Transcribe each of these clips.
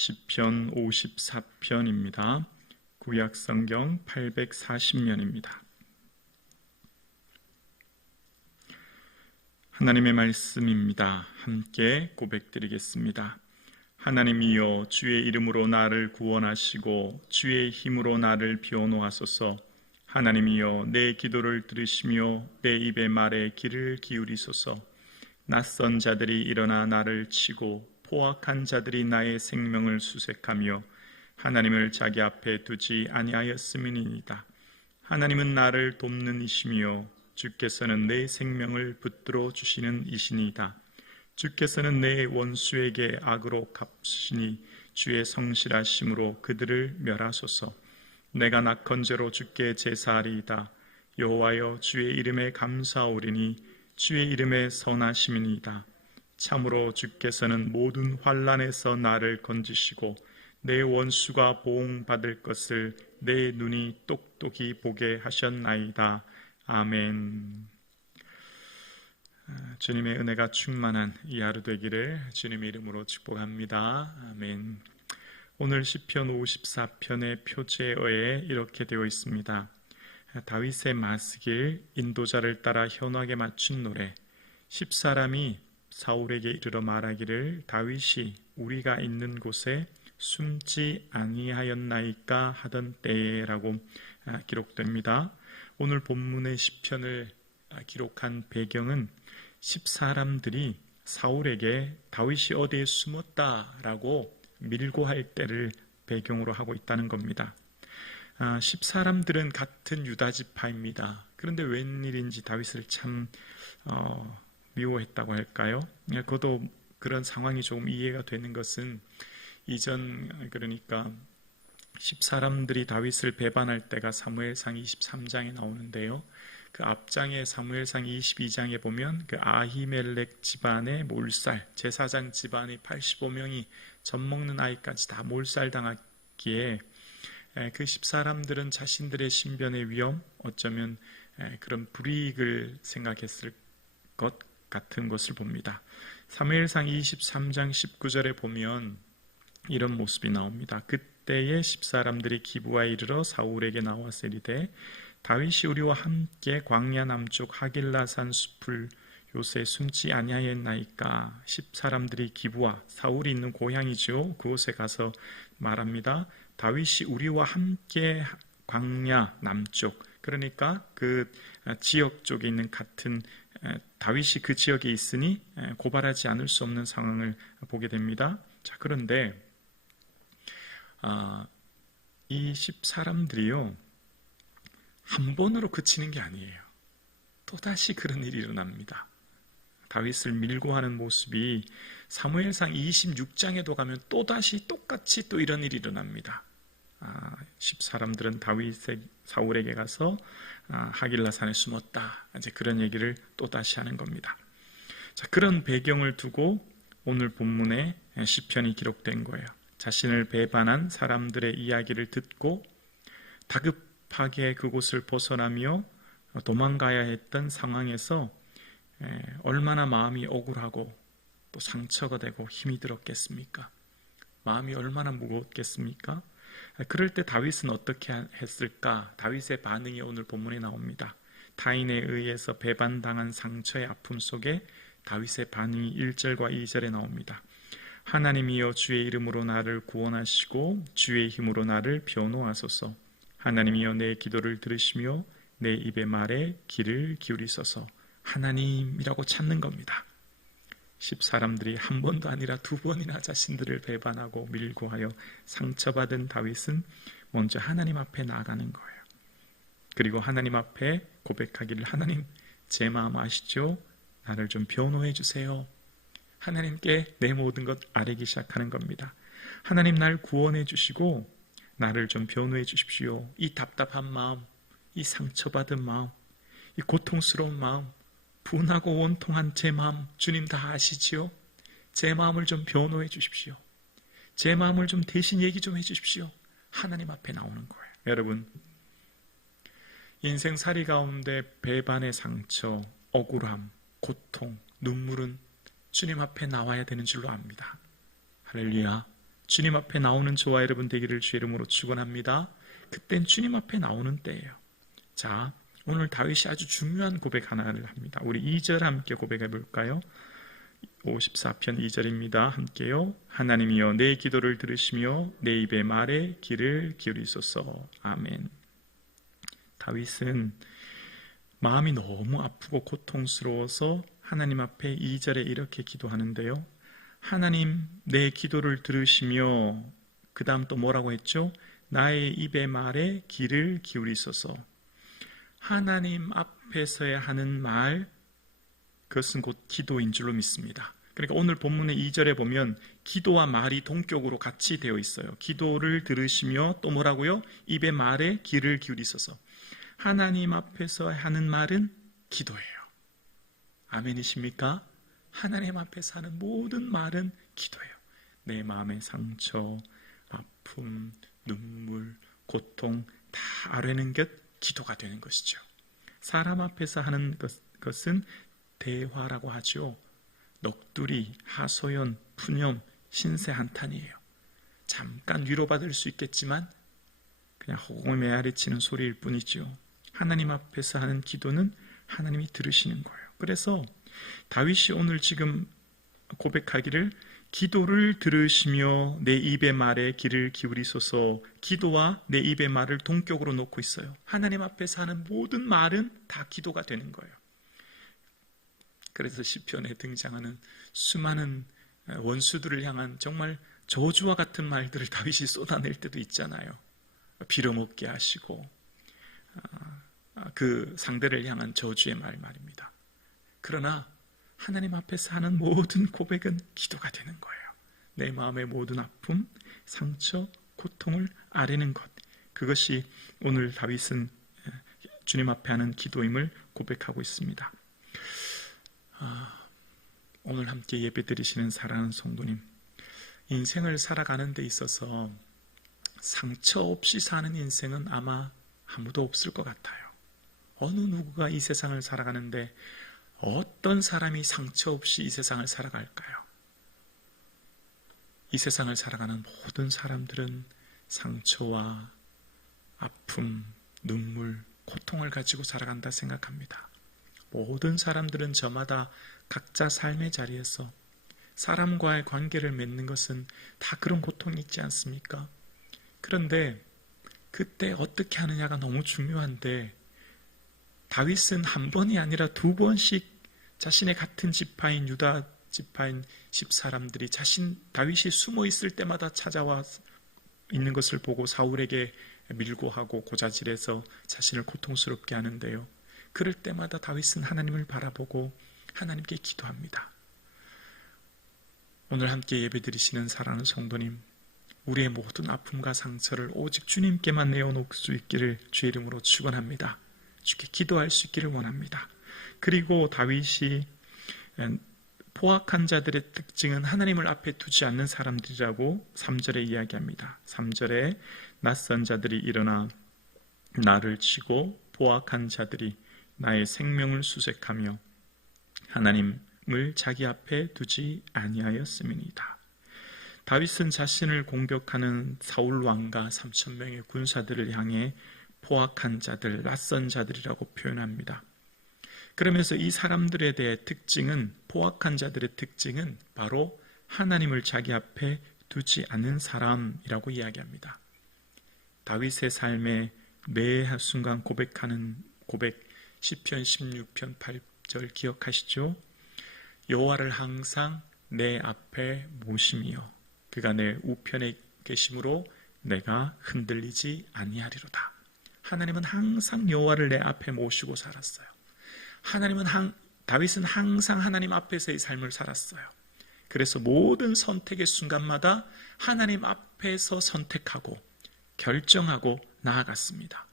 시편 54편입니다. 구약성경 840면입니다. 하나님의 말씀입니다. 함께 고백드리겠습니다. 하나님이여, 주의 이름으로 나를 구원하시고 주의 힘으로 나를 변호하소서. 하나님이여, 내 기도를 들으시며 내 입의 말에 귀를 기울이소서. 낯선 자들이 일어나 나를 치고 포악한 자들이 나의 생명을 수색하며 하나님을 자기 앞에 두지 아니하였음이니이다. 하나님은 나를 돕는 이시며 주께서는 내 생명을 붙들어 주시는 이시니이다. 주께서는 내 원수에게 악으로 갚으시니 주의 성실하심으로 그들을 멸하소서. 내가 낙헌제로 주께 제사하리이다. 여호와여, 주의 이름에 감사오리니 주의 이름에 선하심이니이다. 참으로 주께서는 모든 환난에서 나를 건지시고 내 원수가 보응받을 것을 내 눈이 똑똑히 보게 하셨나이다. 아멘. 주님의 은혜가 충만한 이 하루 되기를 주님의 이름으로 축복합니다. 아멘. 오늘 시편 54편의 표제어에 이렇게 되어 있습니다. 다윗의 마스길, 인도자를 따라 현악에 맞춘 노래. 10사람이 사울에게 이르러 말하기를 다윗이 우리가 있는 곳에 숨지 아니하였나이까 하던 때라고 기록됩니다. 오늘 본문의 시편을 기록한 배경은 10사람들이 사울에게 다윗이 어디에 숨었다라고 밀고 할 때를 배경으로 하고 있다는 겁니다. 10사람들은 같은 유다 지파입니다. 그런데 웬일인지 다윗을 참 미워했다고 할까요? 그것도 그런 상황이 조금 이해가 되는 것은 이전 그러니까 10사람들이 다윗을 배반할 때가 사무엘상 23장에 나오는데요. 그 앞장에 사무엘상 22장에 보면 그 아히멜렉 집안의 몰살, 제사장 집안의 85명이 젖 먹는 아이까지 다 몰살당했기에 그 10사람들은 자신들의 신변의 위험, 어쩌면 그런 불이익을 생각했을 것 같은 것을 봅니다. 사무엘상 23장 19절에 보면 이런 모습이 나옵니다. 그때의 10사람들이 기브아에 이르러 사울에게 나와서 이르되 다윗이 우리와 함께 광야 남쪽 하길라산 숲을 요새 숨지 아니하였나이까. 10사람들이 기브아, 사울이 있는 고향이죠. 그곳에 가서 말합니다. 다윗이 우리와 함께 광야 남쪽, 그러니까 그 지역 쪽에 있는 같은 다윗이 그 지역에 있으니 고발하지 않을 수 없는 상황을 보게 됩니다. 자, 그런데 이 10사람들이요 한 번으로 그치는 게 아니에요. 또다시 그런 일이 일어납니다. 다윗을 밀고 하는 모습이 사무엘상 26장에도 가면 또다시 똑같이 또 이런 일이 일어납니다. 10사람들은 다윗의 사울에게 가서 하길라산에 숨었다. 이제 그런 얘기를 또다시 하는 겁니다. 자, 그런 배경을 두고 오늘 본문에 시편이 기록된 거예요. 자신을 배반한 사람들의 이야기를 듣고 다급하게 그곳을 벗어나며 도망가야 했던 상황에서 얼마나 마음이 억울하고 또 상처가 되고 힘이 들었겠습니까? 마음이 얼마나 무거웠겠습니까? 그럴 때 다윗은 어떻게 했을까? 다윗의 반응이 오늘 본문에 나옵니다. 타인에 의해서 배반당한 상처의 아픔 속에 다윗의 반응이 1절과 2절에 나옵니다. 하나님이여, 주의 이름으로 나를 구원하시고 주의 힘으로 나를 변호하소서. 하나님이여, 내 기도를 들으시며 내 입의 말에 귀를 기울이소서. 하나님이라고 찾는 겁니다. 10사람들이 한 번도 아니라 두 번이나 자신들을 배반하고 밀고 하여 상처받은 다윗은 먼저 하나님 앞에 나아가는 거예요. 그리고 하나님 앞에 고백하기를, 하나님, 제 마음 아시죠? 나를 좀 변호해 주세요. 하나님께 내 모든 것 아뢰기 시작하는 겁니다. 하나님, 날 구원해 주시고 나를 좀 변호해 주십시오. 이 답답한 마음, 이 상처받은 마음, 이 고통스러운 마음, 분하고 원통한 제 마음 주님 다 아시지요? 제 마음을 좀 변호해 주십시오. 제 마음을 좀 대신 얘기 좀 해 주십시오. 하나님 앞에 나오는 거예요. 여러분, 인생살이 가운데 배반의 상처, 억울함, 고통, 눈물은 주님 앞에 나와야 되는 줄로 압니다. 할렐루야. 주님 앞에 나오는 저와 여러분 되기를 주 이름으로 축원합니다. 그땐 주님 앞에 나오는 때예요. 자, 오늘 다윗이 아주 중요한 고백 하나를 합니다. 우리 2절 함께 고백해 볼까요? 54편 2절입니다. 함께요. 하나님이여 내 기도를 들으시며 내 입의 말에 귀를 기울이소서. 아멘. 다윗은 마음이 너무 아프고 고통스러워서 하나님 앞에 2절에 이렇게 기도하는데요. 하나님 내 기도를 들으시며 그 다음 또 뭐라고 했죠? 나의 입의 말에 귀를 기울이소서. 하나님 앞에서야 하는 말, 그것은 곧 기도인 줄로 믿습니다. 그러니까 오늘 본문의 2절에 보면 기도와 말이 동격으로 같이 되어 있어요. 기도를 들으시며 또 뭐라고요? 입의 말에 귀를 기울이소서. 하나님 앞에서 하는 말은 기도예요. 아멘이십니까? 하나님 앞에서 하는 모든 말은 기도예요. 내 마음의 상처, 아픔, 눈물, 고통 다 아뢰는 것 기도가 되는 것이죠. 사람 앞에서 하는 것은 대화라고 하죠. 넋두리, 하소연, 푸념, 신세 한탄이에요. 잠깐 위로받을 수 있겠지만 그냥 호흡을 메아리치는 소리일 뿐이죠. 하나님 앞에서 하는 기도는 하나님이 들으시는 거예요. 그래서 다윗이 오늘 지금 고백하기를 기도를 들으시며 내 입의 말에 귀를 기울이소서. 기도와 내 입의 말을 동격으로 놓고 있어요. 하나님 앞에서 하는 모든 말은 다 기도가 되는 거예요. 그래서 시편에 등장하는 수많은 원수들을 향한 정말 저주와 같은 말들을 다윗이 쏟아낼 때도 있잖아요. 빌어먹게 하시고 그 상대를 향한 저주의 말입니다. 그러나 하나님 앞에서 하는 모든 고백은 기도가 되는 거예요. 내 마음의 모든 아픔, 상처, 고통을 아뢰는 것, 그것이 오늘 다윗은 주님 앞에 하는 기도임을 고백하고 있습니다. 오늘 함께 예배 드리시는 사랑하는 성도님, 인생을 살아가는 데 있어서 상처 없이 사는 인생은 아마 아무도 없을 것 같아요. 어느 누구가 이 세상을 살아가는데 어떤 사람이 상처 없이 이 세상을 살아갈까요? 이 세상을 살아가는 모든 사람들은 상처와 아픔, 눈물, 고통을 가지고 살아간다 생각합니다. 모든 사람들은 저마다 각자 삶의 자리에서 사람과의 관계를 맺는 것은 다 그런 고통이 있지 않습니까? 그런데 그때 어떻게 하느냐가 너무 중요한데 다윗은 한 번이 아니라 두 번씩 자신의 같은 지파인 유다 지파인 10사람들이 다윗이 숨어 있을 때마다 찾아와 있는 것을 보고 사울에게 밀고하고 고자질해서 자신을 고통스럽게 하는데요. 그럴 때마다 다윗은 하나님을 바라보고 하나님께 기도합니다. 오늘 함께 예배드리시는 사랑하는 성도님, 우리의 모든 아픔과 상처를 오직 주님께만 내어놓을 수 있기를 주의 이름으로 축원합니다. 주께 기도할 수 있기를 원합니다. 그리고 다윗이 포악한 자들의 특징은 하나님을 앞에 두지 않는 사람들이라고 3절에 이야기합니다. 3절에 낯선 자들이 일어나 나를 치고 포악한 자들이 나의 생명을 수색하며 하나님을 자기 앞에 두지 아니하였음이니이다. 다윗은 자신을 공격하는 사울 왕과 3,000명의 군사들을 향해 포악한 자들, 낯선 자들이라고 표현합니다. 그러면서 이 사람들에 대해 특징은, 포악한 자들의 특징은 바로 하나님을 자기 앞에 두지 않는 사람이라고 이야기합니다. 다윗의 삶에 매 순간 고백하는 고백, 시편 16편 8절 기억하시죠? 여호와를 항상 내 앞에 모심이요 그가 내 우편에 계심으로 내가 흔들리지 아니하리로다. 하나님은 항상 여호와를 내 앞에 모시고 살았어요. 다윗은 항상 하나님 앞에서의 삶을 살았어요. 그래서 모든 선택의 순간마다 하나님 앞에서 선택하고 결정하고 나아갔습니다.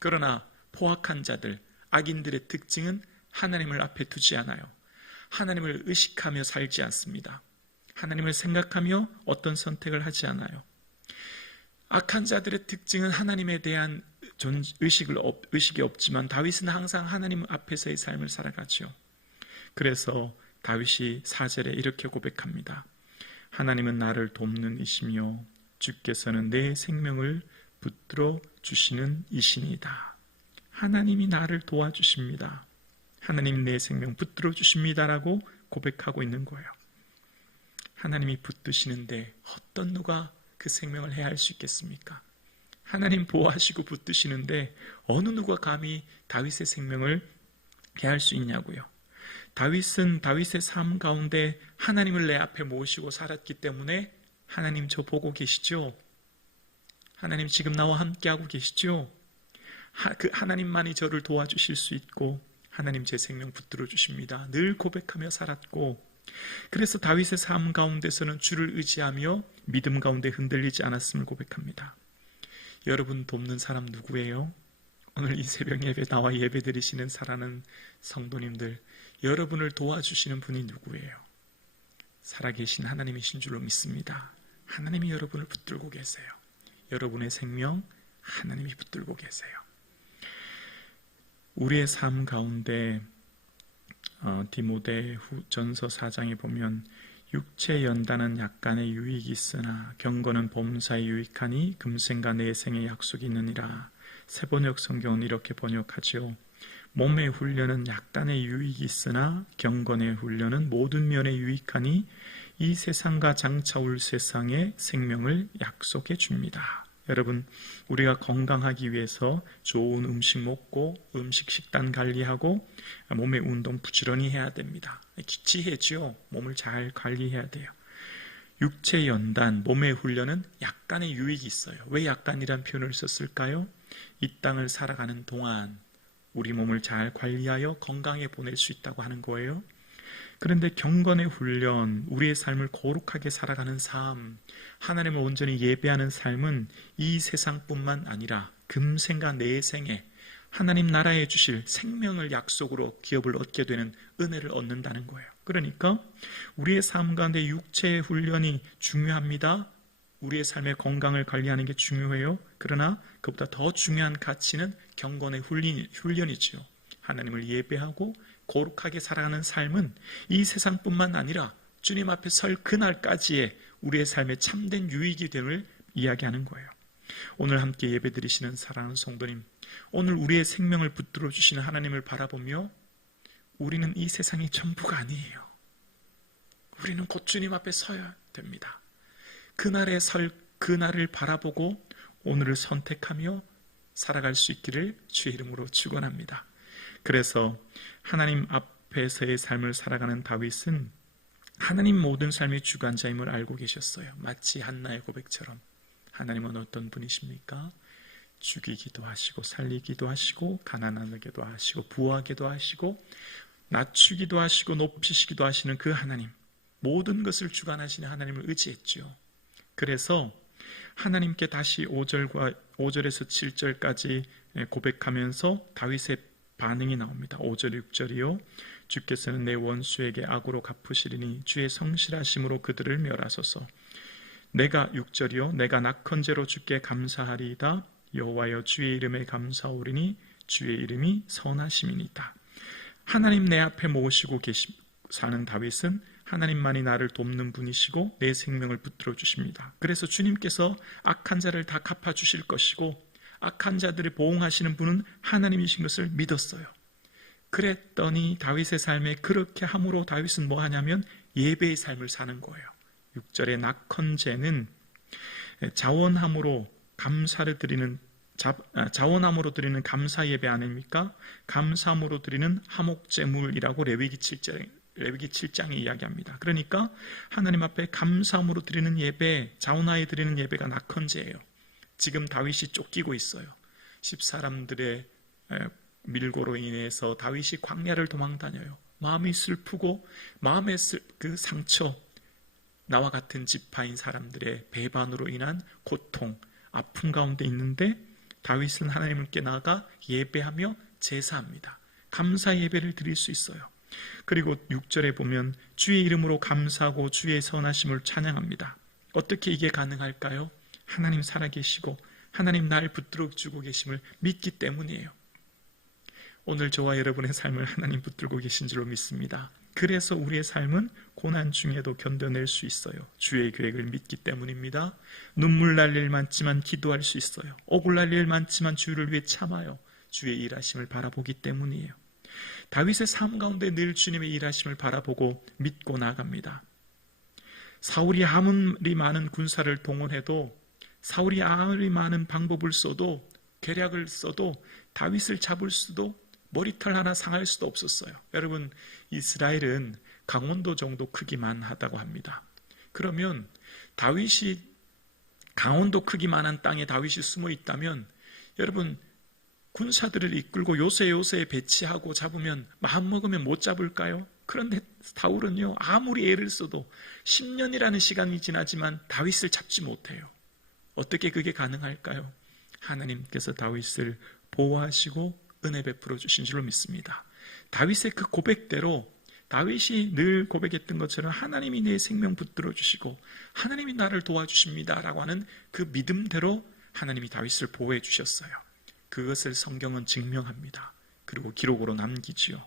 그러나 포악한 자들, 악인들의 특징은 하나님을 앞에 두지 않아요. 하나님을 의식하며 살지 않습니다. 하나님을 생각하며 어떤 선택을 하지 않아요. 악한 자들의 특징은 하나님에 대한 의식이 없지만 다윗은 항상 하나님 앞에서의 삶을 살아가죠. 그래서 다윗이 4절에 이렇게 고백합니다. 하나님은 나를 돕는 이시며 주께서는 내 생명을 붙들어 주시는 이시니다. 하나님이 나를 도와주십니다. 하나님이 내 생명 붙들어 주십니다라고 고백하고 있는 거예요. 하나님이 붙드시는데 어떤 누가 그 생명을 해할 수 있겠습니까? 하나님 보호하시고 붙드시는데 어느 누가 감히 다윗의 생명을 해할 수 있냐고요. 다윗은 다윗의 삶 가운데 하나님을 내 앞에 모시고 살았기 때문에 하나님 저 보고 계시죠? 하나님 지금 나와 함께하고 계시죠? 그 하나님만이 저를 도와주실 수 있고 하나님 제 생명 붙들어 주십니다. 늘 고백하며 살았고, 그래서 다윗의 삶 가운데서는 주를 의지하며 믿음 가운데 흔들리지 않았음을 고백합니다. 여러분 돕는 사람 누구예요? 오늘 이 새벽 예배 나와 예배 드리시는 사랑하는 성도님들, 여러분을 도와주시는 분이 누구예요? 살아계신 하나님이신 줄로 믿습니다. 하나님이 여러분을 붙들고 계세요. 여러분의 생명 하나님이 붙들고 계세요. 우리의 삶 가운데 디모데후전서 4장에 보면 육체 연단은 약간의 유익이 있으나 경건은 범사에 유익하니 금생과 내생의 약속이 있느니라. 세번역 성경은 이렇게 번역하죠. 몸의 훈련은 약간의 유익이 있으나 경건의 훈련은 모든 면에 유익하니 이 세상과 장차 올 세상의 생명을 약속해 줍니다. 여러분, 우리가 건강하기 위해서 좋은 음식 먹고 식단 관리하고 몸의 운동 부지런히 해야 됩니다. 지혜죠. 몸을 잘 관리해야 돼요. 육체 연단, 몸의 훈련은 약간의 유익이 있어요. 왜 약간이란 표현을 썼을까요? 이 땅을 살아가는 동안 우리 몸을 잘 관리하여 건강에 보낼 수 있다고 하는 거예요. 그런데 경건의 훈련, 우리의 삶을 거룩하게 살아가는 삶, 하나님을 온전히 예배하는 삶은 이 세상뿐만 아니라 금생과 내생에 하나님 나라에 주실 생명을 약속으로 기업을 얻게 되는 은혜를 얻는다는 거예요. 그러니까 우리의 삶 가운데 육체의 훈련이 중요합니다. 우리의 삶의 건강을 관리하는 게 중요해요. 그러나 그보다 더 중요한 가치는 경건의 훈련이지요. 하나님을 예배하고 거룩하게 살아가는 삶은 이 세상뿐만 아니라 주님 앞에 설 그날까지의 우리의 삶에 참된 유익이 됨을 이야기하는 거예요. 오늘 함께 예배드리시는 사랑하는 성도님, 오늘 우리의 생명을 붙들어 주시는 하나님을 바라보며 우리는 이 세상이 전부가 아니에요. 우리는 곧 주님 앞에 서야 됩니다. 그날에 설 그날을 바라보고 오늘을 선택하며 살아갈 수 있기를 주의 이름으로 축원합니다. 그래서 하나님 앞에서의 삶을 살아가는 다윗은 하나님 모든 삶의 주관자임을 알고 계셨어요. 마치 한나의 고백처럼 하나님은 어떤 분이십니까? 죽이기도 하시고 살리기도 하시고 가난하게도 하시고 부하게도 하시고 낮추기도 하시고 높이시기도 하시는 그 하나님, 모든 것을 주관하시는 하나님을 의지했죠. 그래서 하나님께 다시 5절에서 7절까지 고백하면서 다윗의 반응이 나옵니다. 5절 6절이요. 주께서는 내 원수에게 악으로 갚으시리니 주의 성실하심으로 그들을 멸하소서. 내가 6절이요. 내가 낙헌제로 주께 감사하리이다. 여호와여 주의 이름에 감사오리니 주의 이름이 선하심이니이다. 하나님 내 앞에 모시고 사는 다윗은 하나님만이 나를 돕는 분이시고 내 생명을 붙들어 주십니다. 그래서 주님께서 악한 자를 다 갚아주실 것이고 악한 자들을 보응하시는 분은 하나님이신 것을 믿었어요. 그랬더니 다윗의 삶에 그렇게 함으로 다윗은 뭐 하냐면 예배의 삶을 사는 거예요. 6절의 낙헌제는 자원함으로 드리는 감사 예배 아닙니까? 감사함으로 드리는 화목제물이라고 레위기 7장에 이야기합니다. 그러니까 하나님 앞에 감사함으로 드리는 예배, 자원하에 드리는 예배가 낙헌제예요. 지금 다윗이 쫓기고 있어요. 10사람들의 밀고로 인해서 다윗이 광야를 도망다녀요. 마음이 슬프고 마음의 그 상처, 나와 같은 지파인 사람들의 배반으로 인한 고통, 아픔 가운데 있는데 다윗은 하나님께 나아가 예배하며 제사합니다. 감사 예배를 드릴 수 있어요. 그리고 6절에 보면 주의 이름으로 감사하고 주의 선하심을 찬양합니다. 어떻게 이게 가능할까요? 하나님 살아계시고 하나님 날 붙들어 주고 계심을 믿기 때문이에요. 오늘 저와 여러분의 삶을 하나님 붙들고 계신 줄로 믿습니다. 그래서 우리의 삶은 고난 중에도 견뎌낼 수 있어요. 주의 계획을 믿기 때문입니다. 눈물 날 일 많지만 기도할 수 있어요. 억울할 일 많지만 주를 위해 참아요. 주의 일하심을 바라보기 때문이에요. 다윗의 삶 가운데 늘 주님의 일하심을 바라보고 믿고 나갑니다. 사울이 아무리 많은 군사를 동원해도, 사울이 아무리 많은 방법을 써도, 계략을 써도 다윗을 잡을 수도, 머리털 하나 상할 수도 없었어요. 여러분, 이스라엘은 강원도 정도 크기만 하다고 합니다. 그러면 다윗이 강원도 크기만한 땅에 다윗이 숨어 있다면, 여러분, 군사들을 이끌고 요새요새 배치하고 잡으면 마음먹으면 못 잡을까요? 그런데 사울은요, 아무리 애를 써도 10년이라는 시간이 지나지만 다윗을 잡지 못해요. 어떻게 그게 가능할까요? 하나님께서 다윗을 보호하시고 은혜 베풀어 주신 줄로 믿습니다. 다윗의 그 고백대로, 다윗이 늘 고백했던 것처럼 하나님이 내 생명 붙들어 주시고 하나님이 나를 도와주십니다 라고 하는 그 믿음대로 하나님이 다윗을 보호해 주셨어요. 그것을 성경은 증명합니다. 그리고 기록으로 남기지요.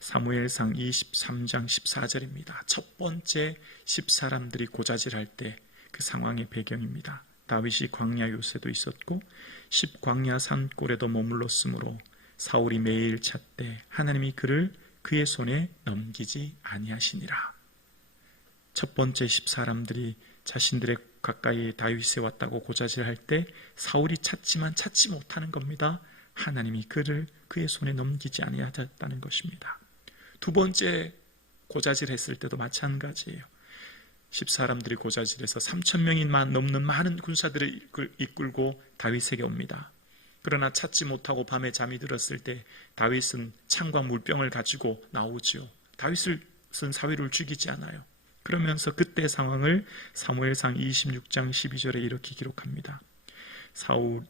사무엘상 23장 14절입니다. 첫 번째 10사람들이 고자질할 때 그 상황의 배경입니다. 다윗이 광야 요새도 있었고 10광야 산골에도 머물렀으므로 사울이 매일 찾되 하나님이 그를 그의 손에 넘기지 아니하시니라. 첫 번째 10사람들이 자신들의 가까이 다윗에 왔다고 고자질할 때 사울이 찾지만 찾지 못하는 겁니다. 하나님이 그를 그의 손에 넘기지 아니하셨다는 것입니다. 두 번째 고자질했을 때도 마찬가지예요. 10사람들이 고자질해서 3,000명이 넘는 많은 군사들을 이끌고 다윗에게 옵니다. 그러나 찾지 못하고 밤에 잠이 들었을 때 다윗은 창과 물병을 가지고 나오지요. 다윗은 사위를 죽이지 않아요. 그러면서 그때 상황을 사무엘상 26장 12절에 이렇게 기록합니다.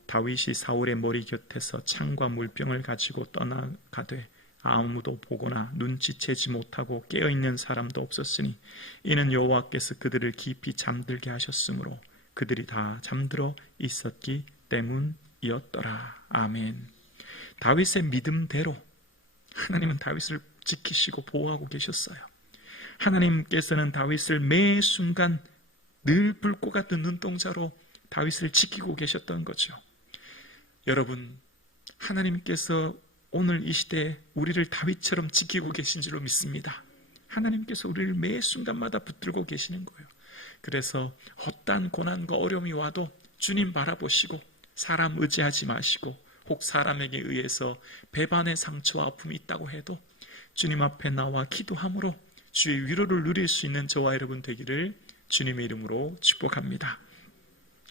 다윗이 사울의 머리 곁에서 창과 물병을 가지고 떠나가되 아무도 보거나 눈치채지 못하고 깨어있는 사람도 없었으니 이는 여호와께서 그들을 깊이 잠들게 하셨으므로 그들이 다 잠들어 있었기 때문이었더라. 아멘. 다윗의 믿음대로 하나님은 다윗을 지키시고 보호하고 계셨어요. 하나님께서는 다윗을 매 순간 늘 불꽃 같은 눈동자로 다윗을 지키고 계셨던 거죠. 여러분, 하나님께서 오늘 이 시대에 우리를 다윗처럼 지키고 계신 줄로 믿습니다. 하나님께서 우리를 매 순간마다 붙들고 계시는 거예요. 그래서 어떠한 고난과 어려움이 와도 주님 바라보시고 사람 의지하지 마시고, 혹 사람에게 의해서 배반의 상처와 아픔이 있다고 해도 주님 앞에 나와 기도함으로 주의 위로를 누릴 수 있는 저와 여러분 되기를 주님의 이름으로 축복합니다.